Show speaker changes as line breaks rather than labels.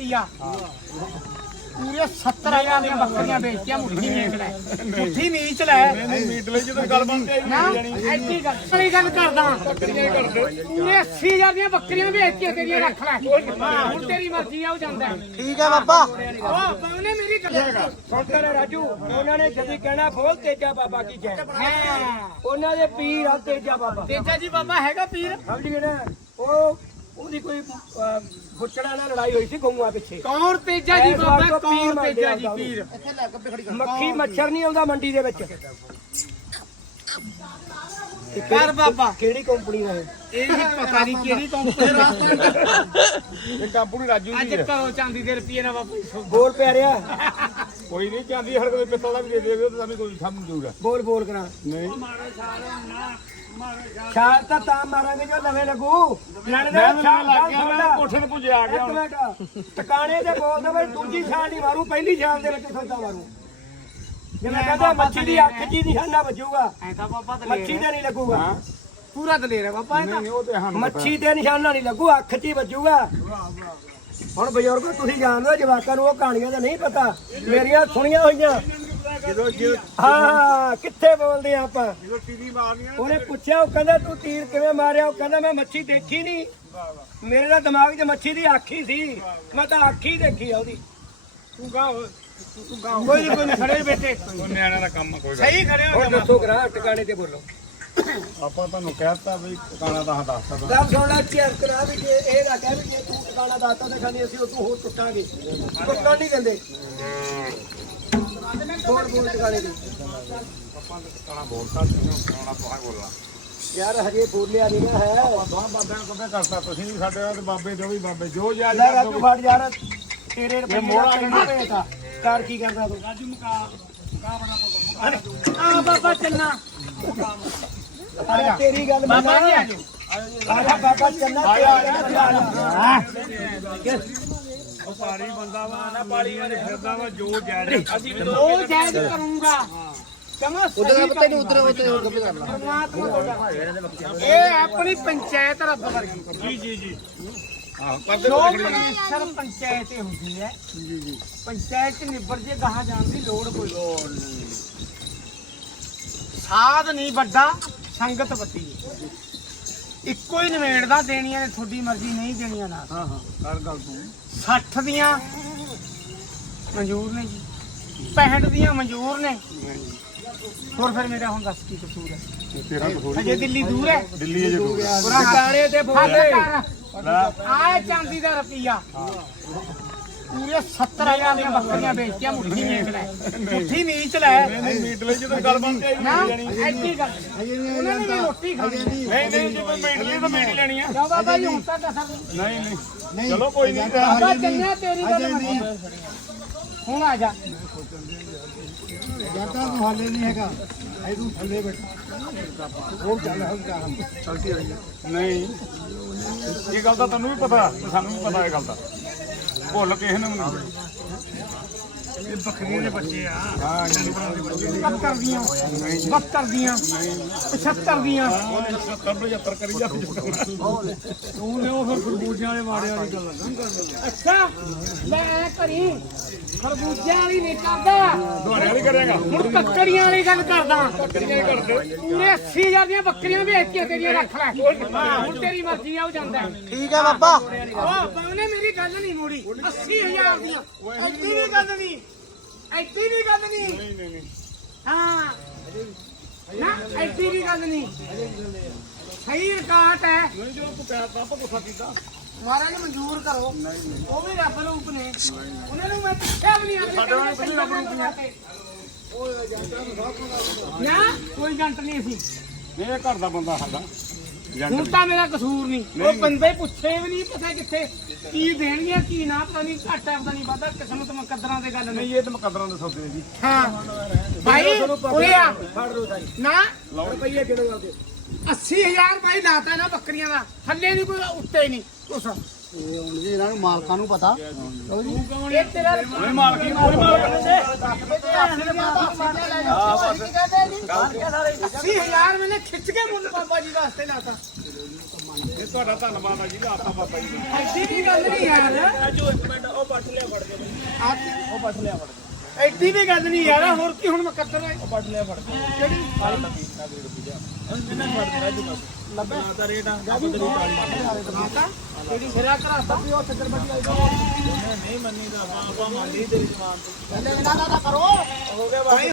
ਰੁਪਿਆ ਪੂਰੇ 70,000 ਦੀਆਂ ਬੱਕਰੀਆਂ ਵੇਚਤੀਆਂ। ਮੁੱਠੀ ਨੀਚ ਲੈ, ਮੁੱਠੀ ਨੀਚ ਲੈ।
ਮੀਟ ਲਈ ਜਦੋਂ ਗੱਲ ਬਣਦੀ
ਨਾ ਐਡੀ ਗੱਲ ਕਰਦਾ। ਪੂਰੇ 80,000 ਦੀਆਂ ਬੱਕਰੀਆਂ ਵੇਚਤੀਆਂ ਤੇਰੀਆਂ, ਰੱਖ ਲੈ। ਹੁਣ ਤੇਰੀ ਮਰਜ਼ੀ ਆ, ਉਹ ਜਾਂਦਾ।
ਠੀਕ ਹੈ ਬਾਬਾ।
ਉਹਨੇ ਮੇਰੀ ਗੱਲ
ਸੁਣਦੇ ਨੇ ਰਾਜੂ, ਉਹਨਾਂ ਨੇ ਜਦੀ ਕਹਿਣਾ ਬੋਲ ਤੇਜਾ ਬਾਬਾ ਕੀ ਜੈ। ਉਹਨਾਂ ਦੇ ਪੀਰ ਆ ਤੇਜਾ ਬਾਬਾ।
ਤੇਜਾ ਜੀ ਬਾਬਾ ਹੈਗਾ ਪੀਰ,
ਸਮਝ ਗਏ ਨਾ। ਉਹਦੀ ਕੋਈ ਫੁੱਟੜਾ ਨਾਲ ਲੜਾਈ ਹੋਈ ਸੀ ਗਊਆਂ ਪਿੱਛੇ।
ਕੌਣ ਤੇਜਾ ਜੀ ਬਾਬਾ? ਕੌਣ ਤੇਜਾ ਜੀ ਪੀਰ?
ਮੱਖੀ ਮੱਛਰ ਨਹੀਂ ਆਉਂਦਾ ਮੰਡੀ ਦੇ ਵਿੱਚ।
ਕਰ ਬਾਬਾ
ਕਿਹੜੀ ਕੰਪਨੀ ਦਾ
ਇਹ ਵੀ ਪਤਾ ਨਹੀਂ ਕਿਹੜੀ ਕੰਪਨੀ
ਇਹ ਕੰਪਨੀ ਰਾਜੂ
ਅੱਜ
ਦੀ ਹੈ।
ਕਰੋ ਚਾਂਦੀ ਦੇ ਰੁਪਏ ਨਾ ਬਾਬਾ।
ਬੋਲ ਪਿਆਰਿਆ,
ਕੋਈ ਨਹੀਂ ਚਾਂਦੀ ਹਰ ਕੋਈ ਪਿੱਤਲ ਦਾ ਵੀ ਦੇ ਦੇਵੇ ਤਾਂ ਵੀ ਕੋਈ ਸਮਝ ਜੂਗਾ।
ਬੋਲ ਕਰਾਂ।
ਨਹੀਂ
ਛਾਲ ਤਾਂ ਮਾਰਾਂਗੇ ਜੋ ਨਵੇਂ ਲੱਗੂ। ਲੜਦੇ
ਮੈਂ ਲੱਗ ਗਿਆ, ਮੈਂ ਕੋਠੇ ਤੇ ਪੁੱਜੇ ਆ ਗਿਆ ਹੁਣ।
ਟਿਕਾਣੇ ਤੇ ਬੋਲਦਾ ਬਈ ਦੂਜੀ ਛਾਲ ਨਹੀਂ ਮਾਰੂ, ਪਹਿਲੀ ਛਾਲ ਦੇ ਵਿੱਚ ਸੋਚਾ ਮਾਰੂ। ਜਿਵੇਂ ਕਹਿੰਦਾ ਮੱਛੀ ਦੀ ਅੱਖ 'ਚ ਹੀ ਨਿਸ਼ਾਨਾ ਵੱਜੂਗਾ,
ਐ ਤਾਂ ਬਾਬਾ
ਮੱਛੀ ਤੇ ਨਹੀਂ ਲੱਗੂਗਾ।
ਪੂਰਾ ਦਲੇਰ ਹੈ ਬਾਬਾ ਇਹ ਤਾਂ।
ਨਹੀਂ ਉਹ ਤੇ ਹਾਂ
ਮੱਛੀ ਤੇ ਨਿਸ਼ਾਨਾ ਨਹੀਂ ਲੱਗੂ, ਅੱਖ 'ਚ ਹੀ ਵੱਜੂਗਾ। ਹੁਣ ਬਜ਼ੁਰਗੋ ਤੁਸੀਂ ਜਾਣਦੇ ਹੋ, ਜਵਾਕਾਂ ਨੂੰ ਉਹ ਕਹਾਣੀਆਂ ਦਾ ਨਹੀਂ ਪਤਾ, ਮੇਰੀਆਂ ਸੁਣੀਆਂ ਹੋਈਆਂ। ਹਾਂ ਕਿੱਥੇ ਬੋਲਦੇ ਆ ਆਪਾਂ।
ਜਦੋਂ ਟੀਵੀ ਮਾਰਨੀਆਂ
ਉਹਨੇ ਪੁੱਛਿਆ, ਉਹ ਕਹਿੰਦਾ ਤੂੰ ਤੀਰ ਕਿਵੇਂ ਮਾਰਿਆ? ਉਹ ਕਹਿੰਦਾ ਮੈਂ ਮੱਛੀ ਦੇਖੀ ਨਹੀਂ, ਮੇਰੇ ਦਾ ਦਿਮਾਗ 'ਚ ਮੱਛੀ ਦੀ ਅੱਖ ਹੀ ਸੀ, ਮੈਂ ਤਾਂ ਅੱਖ ਹੀ ਦੇਖੀ ਆ ਉਹਦੀ।
ਤੂੰ ਗਾ
ਕੋਈ ਨਹੀਂ ਖੜੇ ਬੈਠੇ,
ਉਹ ਨਿਆਣਿਆਂ ਦਾ ਕੰਮ ਕੋਈ
ਸਹੀ ਖੜੇ ਹੋ
ਹੁਣ ਦੱਸੋ ਕਰਾ ਟਿਕਾਣੇ ਤੇ ਬੋਲੋ।
ਆਪਾਂ ਤੁਹਾਨੂੰ ਕਹਿਤਾ ਵੀ ਟਿਕਾਣਾ ਤਾਂ ਦੱਸਤਾ
ਗੱਲ ਸੁਣ ਲੈ ਚੇਅਰ ਕਰਾ ਵੀ ਜੇ ਇਹ ਨਾ ਕਹਿ ਵੀ ਜੇ ਤੂੰ ਟਿਕਾਣਾ ਦੱਸਤਾ ਤੇ ਖਾਣੀ ਅਸੀਂ ਉਦੋਂ ਹੋਰ ਟੁੱਟਾਂਗੇ। ਟੁੱਟਣ ਨਹੀਂ ਦਿੰਦੇ। ਬੋਲ ਟਿਕਾਣੇ ਦੀ
ਆਪਾਂ ਟਿਕਾਣਾ ਬੋਲਤਾ ਤੁਸੀਂ ਟਿਕਾਣਾ ਪਹਾ ਬੋਲਣਾ।
ਯਾਰ ਹਜੇ ਬੋਲਿਆ ਨਹੀਂ ਨਾ ਹੈ।
ਦੋਹਾਂ ਬਾਬਿਆਂ ਨੂੰ ਕਦੇ ਕਰਤਾ ਤੁਸੀਂ ਵੀ ਸਾਡੇ ਨਾਲ ਤੇ ਬਾਬੇ ਜੋ ਵੀ ਬਾਬੇ ਜੋ ਜਾ
ਲੈ ਰਾਜੂ ਫੜ ਯਾਰ, ਤੇਰੇ ਰੁਪਏ
ਮੋੜਾ
ਕਿੰਨਾ ਭੇਜਤਾ ਕਰ ਕੀ ਕਰਦਾ ਤੂੰ?
ਰਾਜੂ ਮੁਕਾ ਆ ਬਾਬਾ ਚੱਲਣਾ।
ਅਰੇ ਤੇਰੀ ਗੱਲ ਮੰਨ
ਬਾਬਾ ਜੀ ਆ ਜਾਓ।
ਆਇਆ ਬਾਬਾ ਚੰਨਾ
ਉਹ ਪਾਰੀ ਬੰਦਾ ਵਾ ਨਾ ਪਾਲੀ ਵਾਲੇ ਫਿਰਦਾ ਵਾ ਜੋ ਜਾਇਜ਼ ਅਸੀਂ
ਉਹ ਜਾਇਜ਼ ਕਰੂੰਗਾ। ਕਮਾ
ਉਧਰ ਪਤਾ ਨਹੀਂ ਉਧਰ ਗੱਪੇ ਕਰ ਲਾ।
ਪਰਮਾਤਮਾ ਤੁਹਾਡਾ। ਇਹ ਆਪਣੀ ਪੰਚਾਇਤ ਰੱਬ ਵਰਗੀ।
ਜੀ ਹਾਂ
ਜੋ ਮਨੇਸ਼ਰ ਪੰਚਾਇਤ ਹੀ ਹੁੰਦੀ ਹੈ। ਪੰਚਾਇਤ ਚ ਨਿਬੜ ਜੇ ਗਾਹਾਂ ਜਾਣ ਦੀ ਲੋੜ ਕੋਈ ਨਹੀਂ। ਸਾਧ ਨਹੀਂ ਵੱਡਾ, ਸੰਗਤ ਵੱਡੀ ਹੈ। ਇੱਕੋ ਹੀ ਨਿਬੇੜਦਾ, ਦੇਣੀਆਂ ਨੇ ਤੁਹਾਡੀ ਮਰਜ਼ੀ, ਨਹੀਂ ਦੇਣੀਆਂ ਨਾ।
ਹਾਂ ਕਰ ਗੱਲ ਤੂੰ
60 ਦੀਆਂ ਮਨਜ਼ੂਰ ਨੇ ਜੀ, 65 ਦੀਆਂ ਮਨਜ਼ੂਰ ਨੇ। ਹੋਰ ਫਿਰ ਮੇਰਾ ਹੁਣ ਦੱਸ ਕੀ ਕਸੂਰ ਹੈ?
ਤੇਰਾ ਕਸੂਰ
ਅਜੇ ਦਿੱਲੀ ਦੂਰ ਹੈ।
ਦਿੱਲੀ ਜੇ ਦੂਰ
ਟਿਕਾਣੇ ਤੇ ਬੋਲੇ।
ਆਏ ਚਾਂਦੀ ਦਾ ਰੁਪਿਆ ਪੂਰੇ 70,000 ਦੀਆਂ ਬੱਕਰੀਆਂ ਵੇਚਤੀਆਂ। ਮੁੱਠੀ ਨੀਚ ਲੈ, ਮੁੱਠੀ ਨੀਚ ਲੈ।
ਨਹੀਂ ਮੀਟ ਲਈ ਜਦੋਂ ਗੱਲ ਬਣਦੀ
ਨਾ ਐਡੀ ਗੱਲ ਉਹਨਾਂ ਨੇ ਵੀ ਰੋਟੀ ਖਾਣੀ।
ਨਹੀਂ ਜੇ ਕੋਈ ਮੀਟ ਲਈ ਤਾਂ ਮੀਟ ਲੈਣੀ ਆ।
ਕਿਉਂ ਬਾਬਾ ਜੀ ਹੁਣ ਤਾਂ ਦੱਸਾਂ
ਨਹੀਂ ਚਲੋ ਕੋਈ ਨਹੀਂ
ਬਾਬਾ ਚੰਨਿਆ ਤੇਰੀ ਗੱਲ ਮੰਨੀ। ਹੁਣ ਆ ਜਾ।
ਜਾਂਦਾ ਤੂੰ ਹਾਲੇ ਨਹੀਂ ਹੈਗਾ, ਇਹ ਤੂੰ ਥੱਲੇ ਬੈਠਾ। ਉਹ ਚੱਲ ਚਲਦੀ ਰਹੀ।
ਨਹੀਂ ਇਹ ਗੱਲ ਤਾਂ ਤੈਨੂੰ ਵੀ ਪਤਾ ਤੇ ਸਾਨੂੰ ਵੀ ਪਤਾ ਇਹ ਗੱਲ ਦਾ, ਭੁੱਲ ਕਿਸੇ ਨੂੰ ਵੀ ਨਹੀਂ। ਇਹ ਬੱਕਰੀਆਂ ਦੇ ਬੱਚੇ ਆ। ਹਾਂ
70 ਦੀਆਂ 72 ਦੀਆਂ 75 ਦੀਆਂ
70 75 ਕਰੀ ਜਾ।
ਤੂੰ ਨੇ ਉਹ ਫਿਰ ਖਰਬੂਜਿਆਂ ਵਾਲੇ ਮਾੜਿਆਂ ਦੀ ਗੱਲ ਨਾ। ਅੱਛਾ ਲੈ ਐ ਕਰੀ, ਖਰਬੂਜਿਆਂ ਵਾਲੀ ਨਹੀਂ ਕਰਦਾ,
ਦੁਆਰੇ ਵਾਲੀ ਕਰੇਗਾ।
ਹੁਣ ਬੱਕਰੀਆਂ ਵਾਲੀ ਗੱਲ ਕਰਦਾ।
ਬੱਕਰੀਆਂ ਹੀ ਕਰਦੇ।
ਪੂਰੇ 80,000 ਦੀਆਂ ਬੱਕਰੀਆਂ ਵੇਚਤੀਆਂ ਤੇਰੀਆਂ, ਰੱਖ ਲੈ। ਹੁਣ ਤੇਰੀ ਮਰਜ਼ੀ ਆ, ਉਹ ਜਾਂਦਾ।
ਠੀਕ ਹੈ ਬਾਬਾ।
ਉਹਨੇ ਮੇਰੀ ਗੱਲ ਨਹੀਂ ਮੋੜੀ। 80,000 ਦੀਆਂ ਐਡੀ ਵੀ ਗੱਲ ਨਹੀਂ, ਐਡੀ ਵੀ ਗੱਲ ਨਹੀਂ।
ਨਹੀਂ
ਹਾਂ ਨਾ ਐਡੀ ਵੀ ਗੱਲ ਨਹੀਂ। ਸਹੀ ਰਿਕਾਰਡ ਹੈ।
ਨਹੀਂ ਜਦੋਂ ਤੂੰ ਕਹਿਤਾ ਆਪਾਂ ਗੁੱਸਾ ਕੀਤਾ।
ਮਹਾਰਾਜ ਨੂੰ ਮਨਜ਼ੂਰ ਕਰੋ। ਉਹ ਵੀ ਰੱਬ ਰੂਪ ਨੇ, ਉਹਨਾਂ ਨੂੰ ਮੈਂ ਪੁੱਛਿਆ ਵੀ ਨਹੀਂ। ਸਾਡੇ ਵਾਲੇ ਕੋਈ ਰੱਬ ਰੂਪ ਨੇ ਨਾ, ਕੋਈ ਜੰਟ ਨਹੀਂ ਸੀ।
ਨਹੀਂ ਇਹ ਘਰ ਦਾ ਬੰਦਾ ਸਾਡਾ
ਹੁਣ ਤਾਂ ਮੇਰਾ ਕਸੂਰ ਨਹੀਂ। ਉਹ ਬੰਦੇ ਪੁੱਛੇ ਵੀ ਨਹੀਂ, ਪਤਾ ਕਿੱਥੇ ਕੀ ਦੇਣਗੇ ਕੀ ਨਾ, ਪਤਾ ਨਹੀਂ ਘੱਟ ਹੈ, ਪਤਾ ਨਹੀਂ ਵਾਧਾ। ਕਿਸਮਤ ਮੁਕੱਦਰਾਂ ਦੇ ਗੱਲ ਨਹੀਂ।
ਨਹੀਂ ਇਹ ਤਾਂ ਮੁਕੱਦਰਾਂ ਦੇ ਸੌਦੇ ਜੀ।
ਹਾਂ ਭਾਈ ਉਰੇ ਆ
ਫੜ ਲੋ ਸਾਈ
ਨਾ।
ਰੁਪਈਏ ਕਿਹੜੇ ਆਉਂਦੇ?
80,000 ਭਾਈ ਲਾਤਾ ਨਾ ਬੱਕਰੀਆਂ ਦਾ, ਥੱਲੇ ਨਹੀਂ ਕੋਈ, ਉੱਤੇ ਨਹੀਂ ਕੁਛ।
ਇਹ ਹੁਣ ਜੀ ਇਹਨਾਂ ਨੂੰ ਮਾਲਕਾਂ ਨੂੰ ਪਤਾ।
ਇਹ ਤੇਰਾ
ਕੋਈ ਮਾਲਕੀ ਕੋਈ ਮਾਲਕ
80,000 ਮੈਨੇ ਖਿੱਚ ਕੇ ਮੁੱਲ ਬਾਬਾ ਜੀ ਵਾਸਤੇ ਲਾਤਾ।
ਤੁਹਾਡਾ ਧੰਨਵਾਦ ਆ ਜੀ ਆਪਾਂ ਬਾਬਾ ਜੀ ਦਾ।
ਐਡੀ ਵੀ ਗੱਲ ਨਹੀਂ ਯਾਰ
ਰਾਜੂ ਇੱਕ ਮਿੰਟ ਉਹ ਪੱਟ ਲਿਆ ਫੜ ਕੇ ਉਹ ਪੱਟ ਲਿਆ ਫੜ ਕੇ
ਐਡੀ ਵੀ ਗੱਲ ਨਹੀਂ ਯਾਰ ਹੋਰ ਕੀ ਹੁਣ ਮੈਂ ਕੱਟਰ
ਉਹ ਪੱਟ ਲਿਆ ਫੜ ਕੇ
ਕਿਹੜੀ
ਕਿੰਨਾ ਛੱਡ ਦੇ ਰਾਜੂ ਲੱਭਾ ਦਾ ਰੇਟ ਆ ਰਾਜੂ ਤੇਰੀ
ਮਾਤਾ ਕਿਹੜੀ ਸਿਰਾ ਕਰਾਤਾ ਵੀ ਉਹ ਛੱਤਰ ਬੱਟੀ ਆਈ
ਨਹੀਂ ਮੰਨੀ ਦਾ ਆਪਾਂ ਮੰਨਦੇ ਤੇਰੀ ਜ਼ਬਾਨ ਤੋਂ
ਲੈ ਨਾ ਕਰੋ
ਹੋ ਗਿਆ ਬਾਈ